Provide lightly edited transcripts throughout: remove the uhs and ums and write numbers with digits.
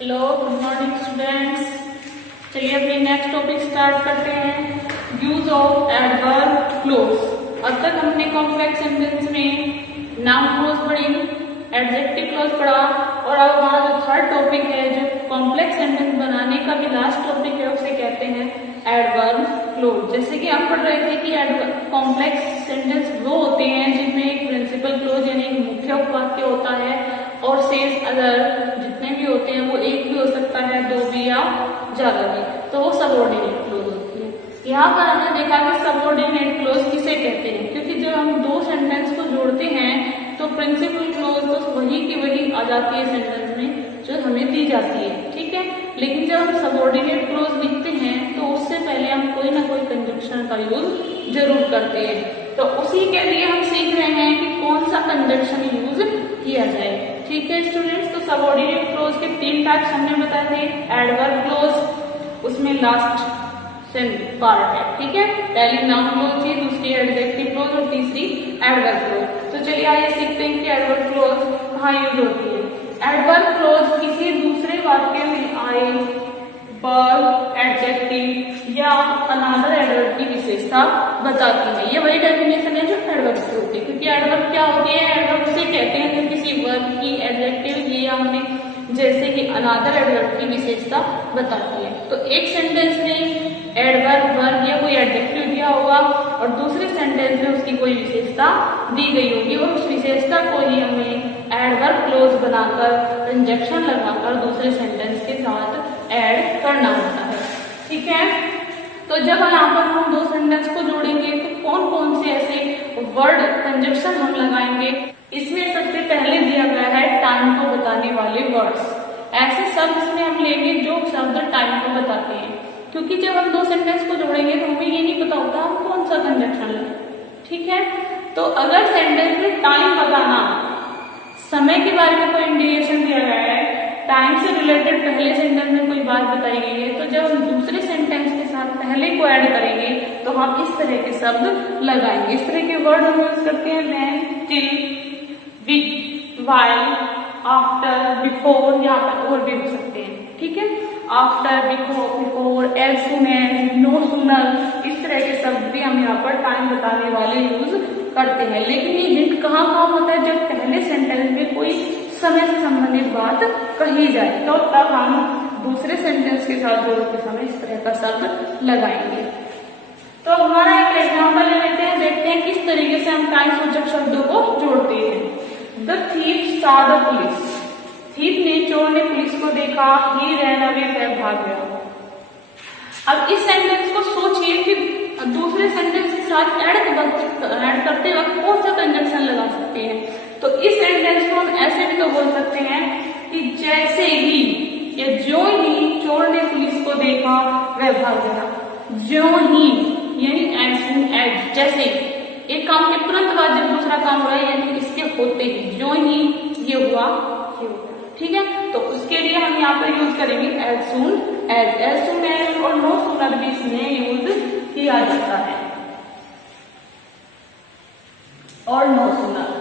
Hello, good morning students. चलिए अपनी next topic start करते हैं, यूज ऑफ एडवर्ब क्लोज। अब तक हमने कॉम्प्लेक्स सेंटेंस में नाउन क्लोज पढ़ी, एडजेक्टिव क्लोज पढ़ा और अब हमारा जो थर्ड टॉपिक है, जो कॉम्प्लेक्स सेंटेंस बनाने का भी लास्ट टॉपिक है, उसे कहते हैं एडवर्ब क्लोज। जैसे कि आप पढ़ रहे थे कि कॉम्प्लेक्स सेंटेंस वो होते हैं जिनमें एक प्रिंसिपल क्लोज यानी एक मुख्य उपवाक्य होता है और शेष अदर जितने भी होते हैं वो एक भी हो सकता है, दो भी या ज्यादा भी, तो वो सबऑर्डिनेट क्लोज होती है। यहाँ पर हमने देखा कि सबऑर्डिनेट क्लोज किसे कहते हैं, क्योंकि जब हम दो सेंटेंस को जोड़ते हैं तो प्रिंसिपल क्लोज तो वही की वही आ जाती है सेंटेंस में जो हमें दी जाती है, ठीक है। लेकिन जब हम सबऑर्डिनेट क्लोज लिखते हैं तो उससे पहले हम कोई ना कोई कंजक्शन का यूज जरूर करते हैं। तो उसी के लिए हम सीख रहे हैं कि कौन सा कंजक्शन यूज किया जाए, ठीक है स्टूडेंट्स। तो सबऑर्डिनेट क्लोज के तीन टाइप्स हमने बताए थे, एडवर्ब क्लोज, उसमें लास्ट पार्ट है, ठीक है। पहली नाउन क्लोज थी, दूसरी एडजेक्टिव क्लोज और तीसरी एडवर्ब क्लोज। तो चलिए आइए सीखते हैं कि एडवर्ब क्लोज कहाँ यूज होती है। एडवर्ब क्लोज किसी दूसरे वाक्य में आए वर्ब, एडजेक्टिव या अनदर एडवर्ब की विशेषता बताती है। ये वही डेफिनेशन है जो एडवर्ब की होती है, क्योंकि एडवर्ब क्या होती है, एडवर्ब से कहते हैं कि किसी वर्ब की, एडजेक्टिव की या हमें जैसे कि अनदर एडवर्ब की विशेषता बताती है। तो एक सेंटेंस में एडवर्ब, वर्ब या कोई एडजेक्टिव दिया होगा और दूसरे सेंटेंस में उसकी कोई विशेषता दी गई होगी और उस विशेषता को ही हमें एडवर्ब क्लोज बनाकर कंजक्शन लगाकर दूसरे सेंटेंस के साथ ऐड करना होता है, ठीक है। तो जब यहाँ पर हम दो सेंटेंस को जोड़ेंगे तो कौन कौन से ऐसे वर्ड कंजक्शन हम लगाएंगे, इसमें सबसे पहले दिया गया है टाइम को बताने वाले वर्ड्स। ऐसे शब्द इसमें हम लेंगे जो शब्द टाइम को बताते हैं, क्योंकि जब हम दो सेंटेंस को जोड़ेंगे तो हमें ये नहीं पता होता हम कौन सा कंजक्शन लें, ठीक है। तो अगर सेंटेंस में टाइम बताना, समय के बारे में कोई इंडिकेशन दिया गया है, टाइम से रिलेटेड पहले सेंटेंस में कोई बात बताई गई है, तो जब हम दूसरे सेंटेंस के साथ पहले को ऐड करेंगे तो हम इस तरह के शब्द लगाएंगे। इस तरह के वर्ड हम यूज करते हैं when, till, with, while, after, before, यहाँ पर और भी हो सकते हैं, ठीक है। After, before, as soon as, no sooner, इस तरह के शब्द भी हम यहाँ पर टाइम बताने वाले यूज करते हैं। लेकिन ये हिंट कहाँ काम होता है, जब पहले सेंटेंस में कोई समय से संबंधित बात कही जाए तो तब हम दूसरे सेंटेंस के साथ जोड़ते समय इस तरह का शब्द लगाएंगे। तो हमारा एक एग्जाम्पल ले लेते हैं, देखते हैं किस तरीके से हम टाइम सूचक शब्दों को जोड़ते हैं। The thief saw the police, thief ने, चोर ने पुलिस को देखा, ही रैन अवे, वह भाग गया। अब इस सेंटेंस को सोचिए कि दूसरे सेंटेंस के साथ ऐड करते वक्त कौन सा कंजक्शन लगा सकते हैं। तो इस सेंटेंस को हम ऐसे भी तो बोल सकते हैं कि जैसे ही या जो ही चोर ने पुलिस को देखा वह भाग गया। जो ही यानी एज सून एज, जैसे एक काम के तुरंत बाद जब दूसरा काम हो रहा है यानी इसके होते ही, जो ही ये हुआ ये हुआ, ठीक है। तो उसके लिए हम यहाँ पर यूज करेंगे एज सून एज और नो सूनर भी इसमें यूज किया जाता है और नो सूनर।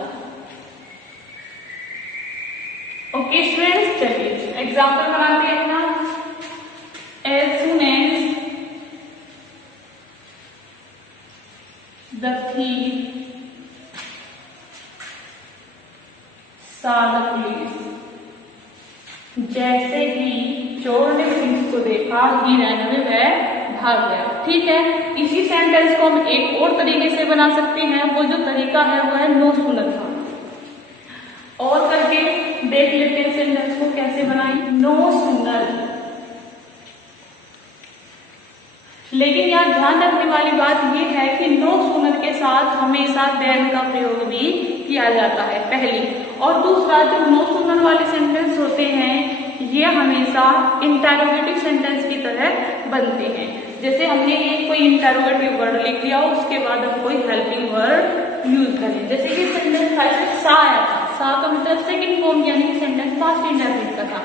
ओके स्टूडेंट्स, चलिए एग्जाम्पल बनाते हैं ना। As soon as the thief saw the police, जैसे ही चोर ने पुलिस को देखा, ही रैन अवे, वह भाग गया, ठीक है। इसी सेंटेंस को हम एक और तरीके से बना सकते हैं, वो जो तरीका है वो है नो सूनर का। और करके देख लेते हैं सेंटेंस को कैसे बनाएं। नो सूनर, लेकिन यहाँ ध्यान रखने वाली बात यह है कि नो सूनर के साथ हमेशा देन का प्रयोग भी किया जाता है, पहली। और दूसरा, जो नो सूनर वाले सेंटेंस होते हैं ये हमेशा इंटरोगेटिव सेंटेंस की तरह बनते हैं। जैसे हमने ये कोई इंटरोगेटिव वर्ड लिख लिया, उसके बाद हम कोई हेल्पिंग वर्ड यूज करें। जैसे कि सेंटेंस सा आया था, सा का मतलब सेकंड फॉर्म यानी कि सेंटेंस पास्ट इंडेफिनिट का था,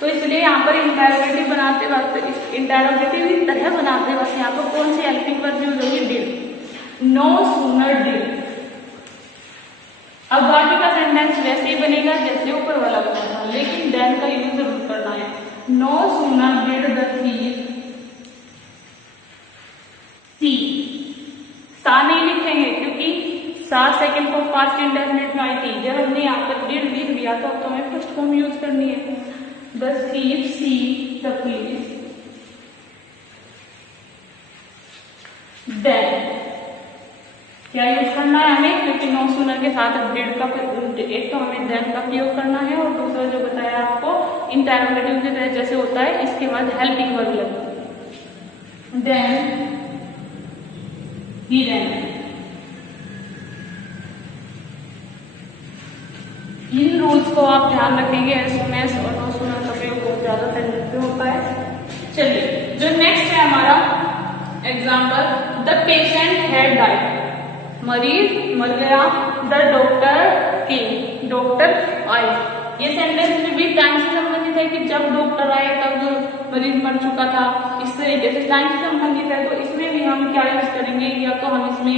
तो इसलिए यहाँ पर इंटरोगेटिव बनाते वक्त, इंटरोगेटिव की तरह बनाते वक्त यहाँ पर कौन सी हेल्पिंग वर्ड यूज होगी, डिड, नो सूनर डिड। अब बाकी का सेंटेंस वैसे ही बनेगा जैसे ऊपर वाला बना था, लेकिन देन का यूज जरूर करना है। 7 सेकंड को पास्ट इंडेफिनिट में आई थी, जब हमने यहाँ पर डिड लिख दिया तो अब तो हमें फर्स्ट फॉर्म यूज करनी है। The thief see the police, then क्या यूज करना है हमें, क्योंकि नो सूनर के साथ डिड का एक तो हमें देन का प्रयोग करना है और दूसरा जो बताया आपको इंटरोगेटिव के तरह जैसे होता है, इसके बाद हेल्पिंग वर्ब लगता है। देन ही ran, इन रूल्स को आप ध्यान रखेंगे। एज सुन एज और नो सूनर का प्रयोग बहुत ज्यादा सेंटेंस में होता है। चलिए जो नेक्स्ट है हमारा example, the patient had died, मरीज मर गया। द डॉक्टर केम, डॉक्टर आए। ये सेंटेंस में भी टाइम से संबंधित है कि जब डॉक्टर आए तब मरीज मर चुका था, इस तरीके से टाइम से संबंधित है। तो इसमें भी हम क्या यूज करेंगे, या तो हम इसमें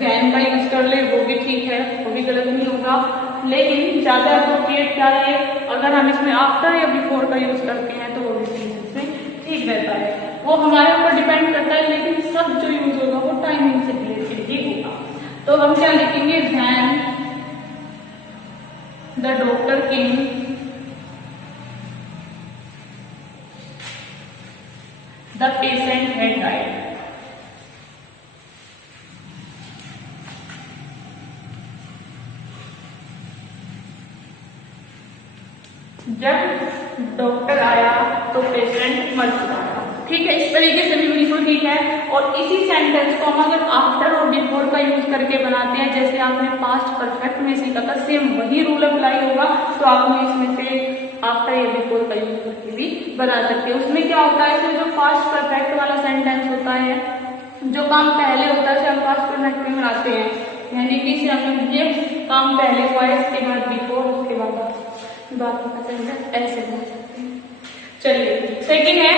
वैन का यूज कर ले, वो भी ठीक है, वो भी गलत नहीं होगा, लेकिन ज्यादा अप्रोप्रिएट क्या है, अगर हम इसमें आफ्टर या बिफोर का यूज करते हैं तो वो भी ठीक रहता है। वो हमारे ऊपर डिपेंड करता है, लेकिन सब जो यूज होगा वो टाइमिंग से रिलेटेड ही होगा। तो हम क्या लिखेंगे, when the doctor came the patient had died. जब डॉक्टर आया तो पेशेंट मर चुका था। ठीक है, इस तरीके से भी बिल्कुल ठीक है। और इसी सेंटेंस को हम अगर आफ्टर और बिफोर का यूज करके बनाते हैं, जैसे आपने पास्ट परफेक्ट में सीखा था, सेम वही रूल अप्लाई होगा। तो आपने इसमें से आफ्टर या बिफोर का यूज करके भी बना सकते हैं। उसमें क्या होता है, जो पास्ट परफेक्ट वाला सेंटेंस होता है, जो काम पहले होता है हम पास्ट परफेक्ट में बनाते हैं, यानी कि ये काम पहले हुआ है, इसके बाद बिफोर, उसके बाद बाकी का सेंटेंस ऐसे बना सकते हैं। चलिए सेकंड है,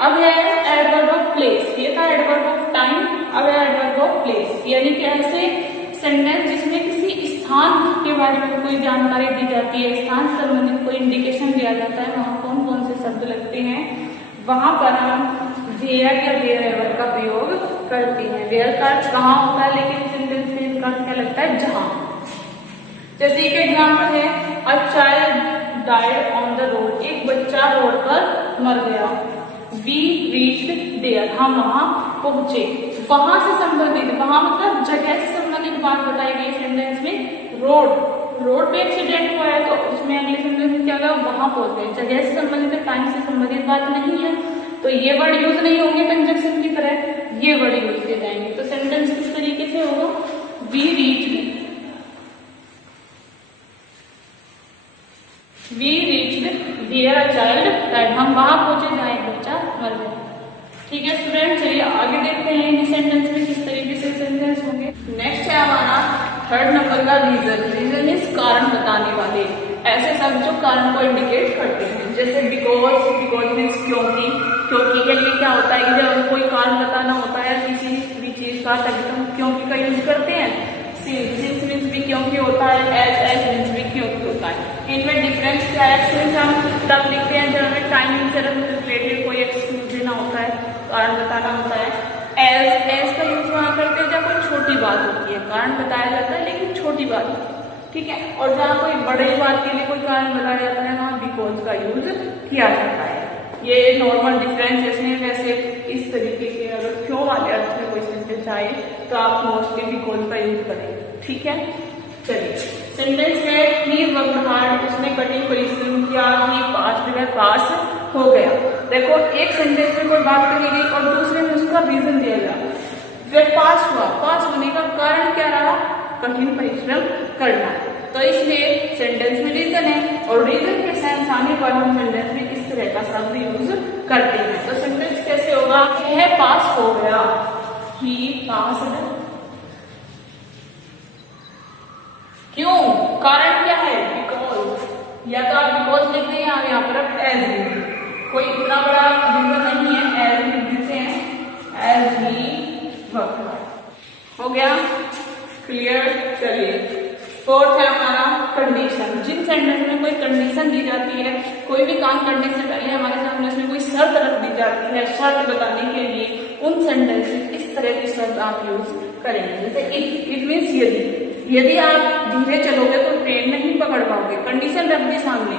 अब है एडवर्ब ऑफ प्लेस। ये था एडवर्ब ऑफ टाइम, अब है एडवर्ब ऑफ प्लेस, यानी कि ऐसे सेंटेंस जिसमें किसी स्थान के बारे में कोई जानकारी दी जाती है, स्थान से संबंधित कोई इंडिकेशन दिया जाता है, वहां कौन कौन से शब्द लगते हैं, वहां पर हम वेयर या वेयर एवर का प्रयोग करते हैं। वेयर का अर्थ कहाँ होता है, लेकिन सेंटेंस में इसका अर्थ क्या लगता है, जहां। जैसे एक एग्जाम्पल है, अ child died on the road, एक बच्चा रोड पर मर गया। वी रीच्ड देयर, हम वहां पहुंचे। वहां से संबंधित, वहां मतलब जगह से संबंधित बात बताई गई सेंटेंस में। रोड पे एक्सीडेंट हुआ है तो उसमें अगले सेंटेंस में क्या होगा, वहां पहुंचे। जगह से संबंधित, टाइम से संबंधित बात नहीं है, तो ये वर्ड यूज नहीं होंगे कंजक्शन की तरह, ये वर्ड यूज किए जाएंगे। तो सेंटेंस किस तरीके से होगा, we reached there a child died, हम वहां पहुंचे जहां एक बच्चा मर गया। ठीक है स्टूडेंट, चलिए आगे देखते हैं इन सेंटेंस में किस तरीके से सेंटेंस होंगे। नेक्स्ट है हमारा थर्ड नंबर का रीजन। रीजन इज कारण बताने वाले, ऐसे शब्द जो कारण को इंडिकेट करते हैं। जैसे बिकॉज मीन्स क्योंकि के लिए क्या होता है कि जब कोई कारण बताना होता है किसी भी चीज का, तभी तो हम क्योंकि का यूज करते हैं। सिंस मीन्स भी क्योंकि होता है, एज मीन्स भी क्योंकि होता है। इनमें डिफरेंस क्या है, सिंस हम तब लिखते हैं जब हमें टाइमिंग से रिलेटेड कोई एक्सक्यूज देना होता है, कारण बताना होता है। एज का यूज वहां करते हैं जब कोई छोटी बात होती है, कारण बताया जाता है लेकिन छोटी बात, ठीक है। और जहाँ कोई बड़ी बात के लिए कोई कारण बताया जाता है, वहां बिकॉज का यूज किया जाता है। ये नॉर्मल डिफरेंस है इसमें। वैसे इस तरीके के अगर क्यों वाले अर्थ में कोई सेंटेंस आए तो आप मोस्टली बिकॉज का यूज करें, ठीक है। चलिए सेंटेंस है, ही वर्कड हार्ड, उसने कठिन परिश्रम किया, ही पास में पास हो गया। देखो एक सेंटेंस में कोई बात कही गई और दूसरे में उसका रीजन दिया गया। फिर पास हुआ, पास होने का कारण क्या रहा, कठिन परिश्रम करना। तो इसमें सेंटेंस में रीजन है और रीजन के सेंस आने पर हम सेंटेंस में इस तरह का शब्द यूज करते हैं। तो सेंटेंस कैसे होगा, यह पास हो गया, ही पास्ड। क्यों, कारण क्या है, बिकॉज। या तो आप बिकॉज लिख दें या यहाँ पर एज लिख दें, कोई इतना बड़ा रीजन नहीं है, एज लिख देते हैं, एज ही वर्क। हो गया क्लियर। चलिए फोर्थ है हमारा कंडीशन। जिन सेंटेंस में कोई कंडीशन दी जाती है, कोई भी काम करने से पहले हमारे सेंटेंस में कोई शर्त रख दी जाती है, शर्त बताने के लिए उन सेंटेंस में इस तरह के शब्द आप यूज करेंगे। जैसे इफ मीन्स यदि, यदि आप धीरे चलोगे तो ट्रेन नहीं पकड़ पाओगे। कंडीशन रख दी सामने,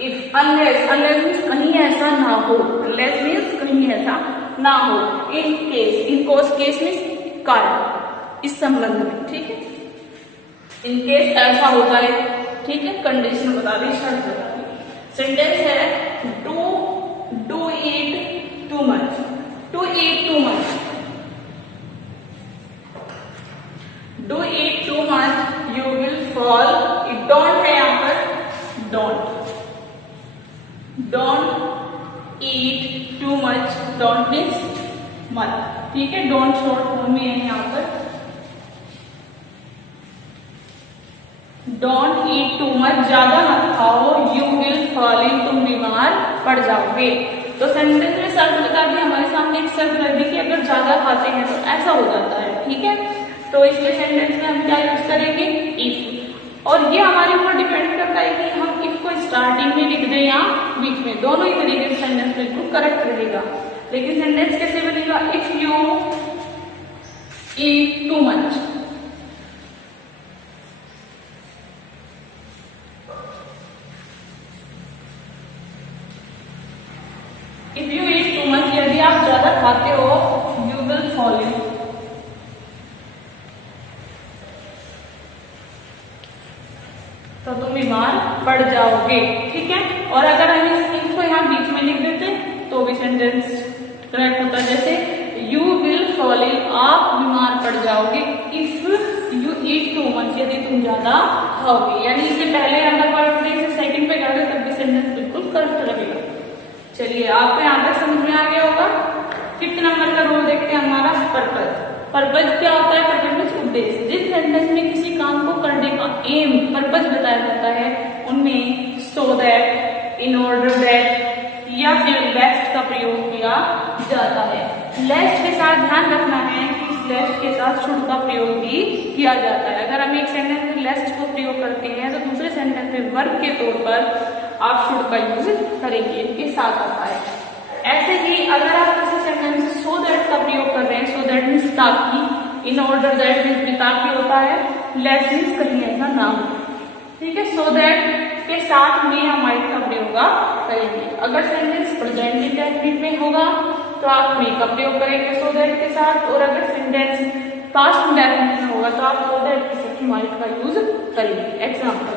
इफ अनलेस, अनलेस मीन्स कहीं ऐसा ना हो, अनलेस मीन्स कहीं ऐसा ना हो, in case, in cos, case means कारण, इस संबंध में, ठीक है। इन केस ऐसा हो जाए, ठीक है, कंडीशन बता दी, शर्त बता दी। सेंटेंस है do eat too much, to eat too much, do eat too much you will fall, don't है यहां पर, don't eat too much, don't means मत, ठीक है, डोंट शॉर्ट फॉर्म में है यहाँ पर, डोंट ईट टू मच, ज्यादा मत खाओ, यू विल फॉल इन, तुम बीमार पड़ जाओगे। तो सेंटेंस में शर्त बता दी, हमारे सामने एक शर्त रख दी कि अगर ज्यादा खाते हैं तो ऐसा हो जाता है, ठीक है। तो इसके सेंटेंस में हम क्या यूज करेंगे, इफ, और ये हमारे ऊपर डिपेंड करता है कि हम इफ को स्टार्टिंग में लिख दें या बीच में, दोनों ही तरीके से सेंटेंस बिल्कुल करेक्ट रहेगा। लेकिन सेंटेंस कैसे बनेगा, if you eat too much, if you eat too much, यदि आप ज्यादा खाते हो, यू विल फॉल इन, तो तुम बीमार पड़ जाओगे, ठीक है। और अगर हम इस को यहाँ बीच में लिख देते तो भी सेंटेंस करेक्ट होता है, जैसे यू विल फॉल इन, आप बीमार पड़ जाओगे, if you eat too much, यदि तुम ज्यादा खाओगे, यानी इसे पहले अंदर पढ़ते इसे सेकंड पे कर दे तब भी सेंटेंस बिल्कुल करेक्ट रहेगा। चलिए, आपको यहाँ तक समझ में आ गया होगा। फिफ्थ नंबर का रूल देखते हैं हमारा, पर्पज। पर्पज क्या होता है, पर्पज मीन्स उद्देश्य। जिस सेंटेंस में किसी काम को करने का एम, पर्पज बताया जाता है, उनमें so that, in order that या फिर लेस्ट का प्रयोग किया जाता है। लेस्ट के साथ ध्यान रखना है कि लेस्ट के साथ शुड का प्रयोग भी किया जाता है। अगर हम एक सेंटेंस में लेस्ट को प्रयोग करते हैं तो दूसरे सेंटेंस में वर्ब के तौर पर आप शुड का यूज करेंगे, इनके साथ आता है। ऐसे ही अगर आप किसी सेंटेंस में सो दैट का प्रयोग कर रहे हैं, सो दैट मीन्स ताकि, इन ऑर्डर दैट मीन्स भी ताकि होता है, लेस मीन्स कहीं ऐसा ना हो, ठीक है। सो दैट के साथ में या माइट का प्रयोग करेंगे। अगर सेंटेंस प्रेजेंट इंडेफिनिट में होगा तो आप मे का प्रयोग करेंगे सो दैट के साथ, और अगर सेंटेंस पास्ट इंडेफिनिट में होगा तो आप सो दैट के साथ माइट का यूज करेंगे। एग्जाम्पल,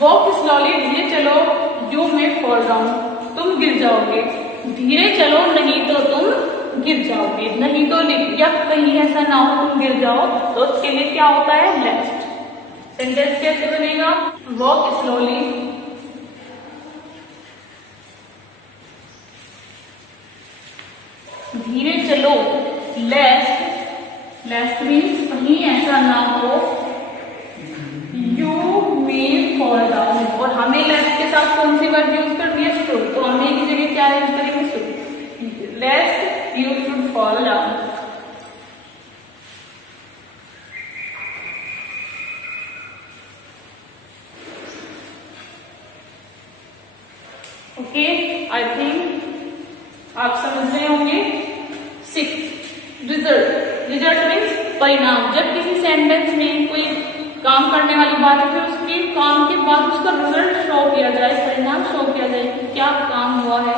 वॉक स्लोली, धीरे चलो, यू मे फॉल डाउन, तुम गिर जाओगे, धीरे चलो नहीं तो तुम गिर जाओगे, नहीं तो या कहीं ऐसा ना हो तुम गिर जाओ, तो उसके लिए क्या होता है, लेस्ट। सेंटेंस कैसे बनेगा, वॉक स्लोली, धीरे चलो, लेस्ट, लेस्ट मीन्स कहीं ऐसा ना हो, यू मे फॉल डाउन, और हमें लेस्ट के साथ कौन सी वर्ब यूज करनी है, शुड, तो हमें की जगह क्या यूज करेंगे, should, लेस्ट you should fall down. Okay, I think आप समझ रहे होंगे। Six, result. रिजल्ट मीन्स परिणाम। जब किसी सेंटेंस में कोई काम करने वाली बात है, फिर उसके काम के बाद उसका रिजल्ट शो किया जाए, परिणाम शो किया जाए कि क्या काम हुआ है,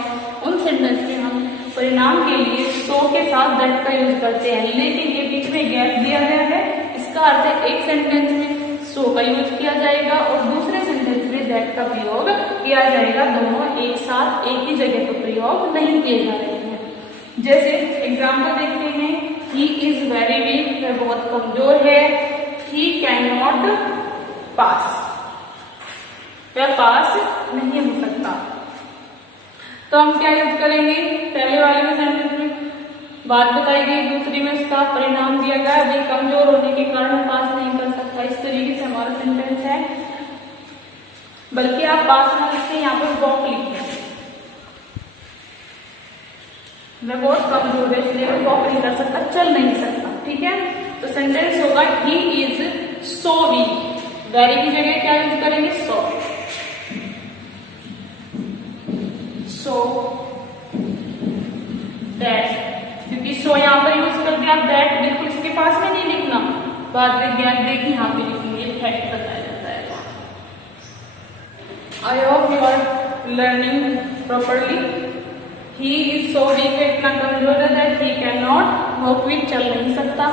उन सेंटेंस में हम परिणाम के लिए सो के साथ दैट का यूज करते हैं। लेकिन ये बीच में गैप दिया गया है, इसका अर्थ है एक सेंटेंस में सो का यूज किया जाएगा और दूसरे सेंटेंस में दैट का प्रयोग किया जाएगा। दोनों एक साथ एक ही जगह पर प्रयोग नहीं किए जा रहे हैं। जैसे एग्जाम्पल देखते हैं, ही इज वेरी वीक, वह बहुत कमजोर है, ही कैन नॉट पास, वह पास नहीं हो सकता। तो हम क्या यूज करेंगे, पहले वाले में सेंटेंस में बात बताई गई, दूसरी में उसका परिणाम दिया गया, वे कमजोर होने के कारण पास नहीं कर सकता। इस तरीके से हमारा सेंटेंस है। बल्कि आप पास ना लिखते यहाँ पर वॉक लिखते हैं, वह बहुत कमजोर है इसलिए वह वॉक नहीं कर सकता, चल नहीं सकता। ठीक है, तो सेंटेंस होगा ही इज सो वीक, वेरी की जगह क्या यूज करेंगे, सो। सो दैट, क्योंकि सो यहां पर यूज कर दिया, दैट बिल्कुल इसके पास में नहीं लिखना, बाद में गैप दे के यहाँ पे लिखेंगे, फैक्ट बताया जाता है। I hope you are learning properly. He is so weak, इतना कमजोर है that he can not walk with, चल नहीं सकता।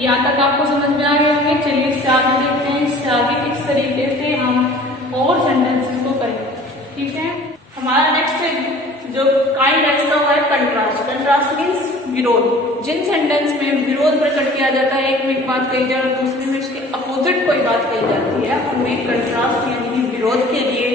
यहाँ तक आपको समझ में आ गया होंगे। चलिए इससे आगे देखते हैं, इससे आगे किस तरीके से हम और सेंटेंसेस को करेंगे। ठीक है, हमारा नेक्स्ट जो काइंड ऐसा हुआ है कंट्रास्ट। कंट्रास्ट मीन्स विरोध। जिन सेंटेंस में विरोध प्रकट किया जाता है, एक में एक बात कही जाए और दूसरे में उसके अपोजिट कोई बात कही जाती है, उनमें कंट्रास्ट यानी विरोध के लिए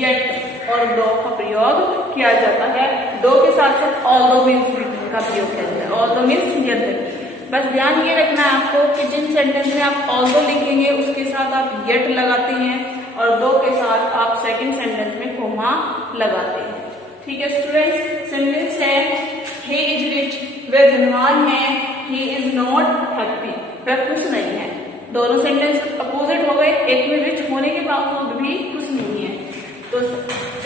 येट और दो का प्रयोग किया जाता है। दो के साथ साथ ऑल्दो मीन्स का प्रयोग किया जाता है। ऑल्दो मीन्स यद्यपि। बस ध्यान ये रखना है आपको कि जिन सेंटेंस में आप ऑल्दो लिखेंगे उसके साथ आप येट लगाते हैं और दो के साथ आप सेकंड सेंटेंस में कोमा लगाते हैं। ठीक है स्टूडेंट्स, सेंटेंस है he is rich, वह धनवान है, he is not happy, वह खुश नहीं है। दोनों सेंटेंस अपोजिट हो गए, एक में रिच होने के बावजूद भी खुश नहीं है। तो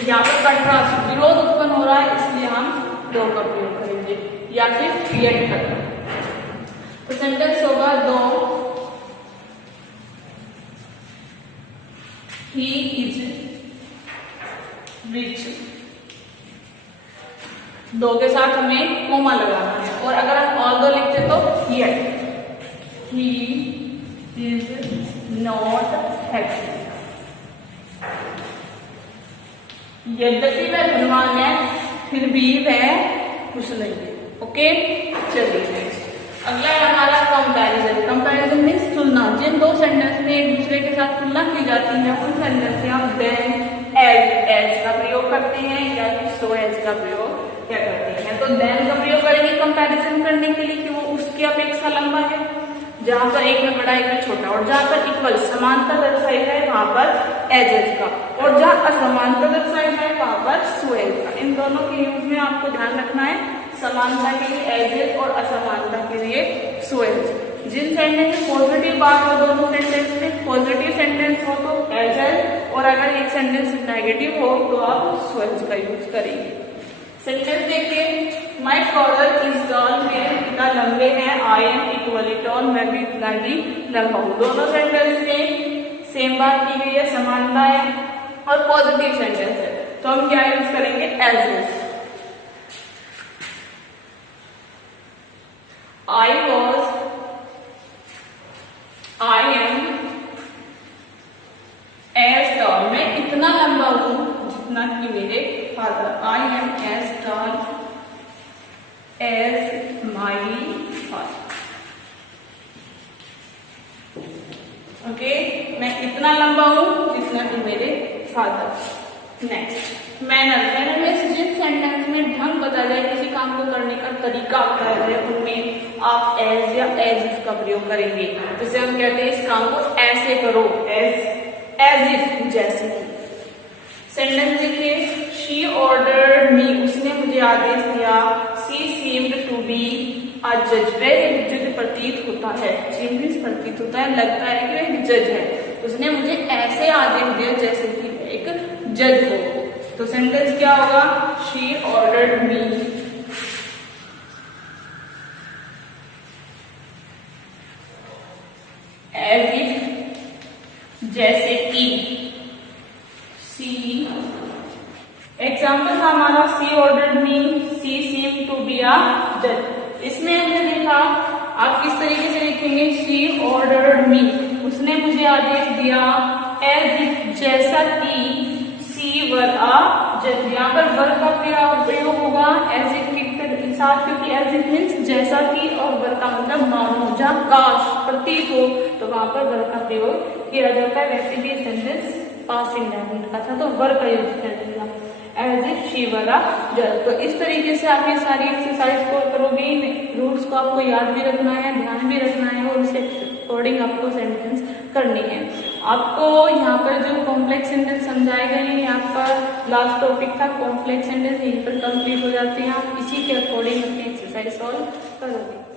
यहाँ पर कंट्रास्ट विरोध उत्पन्न हो रहा है, इसलिए हम दो का प्रयोग करेंगे या फिर येट करना। तो सेंटेंस होगा दो he is rich, दो के साथ हमें कोमा लगाना है। और अगर हम ऑल दो लिखते तो yet, he is not happy, यद्यपि वह धनवान है फिर भी वह खुश नहीं है। ओके, चलिए नेक्स्ट अगला है हमारा कंपैरिजन। कंपैरिजन मीन्स तुलना। जिन दो सेंटेंस में एक दूसरे के साथ तुलना की जाती है उन सेंटेंस में हम देन, एज का प्रयोग करते हैं या फिर सो एज का प्रयोग क्या करते हैं। तो देन का प्रयोग करेंगे कंपैरिजन करने के लिए कि वो उसकी अपेक्षा लंबा है, जहां पर एक में बड़ा एक में छोटा, और जहां पर इक्वल समानता दर्शाई है वहां पर एज का, और जहां असमानता दर्शाई है वहां पर सो एज का। इन दोनों के यूज में आपको ध्यान रखना है, समानता के लिए एज और असमानता के लिए सो एज। जिन सेंटेंस में पॉजिटिव बात हो, दोनों सेंटेंस में पॉजिटिव सेंटेंस हो तो एज, और अगर एक सेंटेंस नेगेटिव हो तो आप सो एज का यूज करेंगे। सेंटेंस देखिए, माई फादर इज टॉल, मेरे पिता लंबे हैं, आई एम इक्वली टॉल, मैं भी इतना ही लंबा हूँ। दोनों सेंटेंस में सेम बात की गई है, समानता है और पॉजिटिव सेंटेंस है, तो हम क्या यूज करेंगे as is. I am as tall, मैं इतना लंबा हूं जितना कि मेरे father. I am as tall as my father. Okay, मैं इतना लंबा हूं जितना कि मेरे फादर। Next manner. मैनर में जिन सेंटेंस में ढंग बताया जाए, किसी काम को करने का तरीका बताया जाए, उनमें आप एज या एज इफ का प्रयोग करेंगे। जैसे हम कहते हैं इस काम को ऐसे करो, एज इफ, जैसे कि। सेंटेंस देखिए, शी ऑर्डर्ड मी, उसने मुझे आदेश दिया। सी सीम्ड टू बी अ जज, वह एक जज प्रतीत होता है। सीम्ड प्रतीत होता है, लगता है कि वह एक जज है। उसने मुझे ऐसे आदेश दिया जैसे कि एक जज हो। तो सेंटेंस क्या होगा, she ordered me as if, जैसे कि। सी एग्जाम्पल था हमारा, she ordered me, she seem to be a जज। इसमें हमने देखा आप किस तरीके से लिखेंगे, शी ऑर्डर्ड मी, उसने मुझे आदेश दिया, एज इफ, जैसा कि, सी वर अ जज। यहाँ पर वर का प्रयोग होगा एज इफ के साथ, क्योंकि एज इफ मीन्स जैसा कि, और वर का मतलब मानो, जहाँ काश प्रतीत हो तो वहां पर वर का प्रयोग किया जाता है। वैसे भी सेंटेंस पास्ट इंडेफिनिट का था तो वर का यूज कर दिया, एज इफ शी वर अ जज। तो इस तरीके से आप ये सारी एक्सरसाइज को करोगे। रूल्स को आपको याद भी रखना है, ध्यान भी रखना है, और उसके अकॉर्डिंग आपको सेंटेंस करनी है। आपको यहाँ पर जो कॉम्प्लेक्स सेंटेंस समझाए गए हैं, आपका लास्ट टॉपिक था कॉम्प्लेक्स सेंटेंस, यहीं पर कंप्लीट हो जाते हैं। आप इसी के अकॉर्डिंग अपनी एक्सरसाइज सॉल्व करोगे।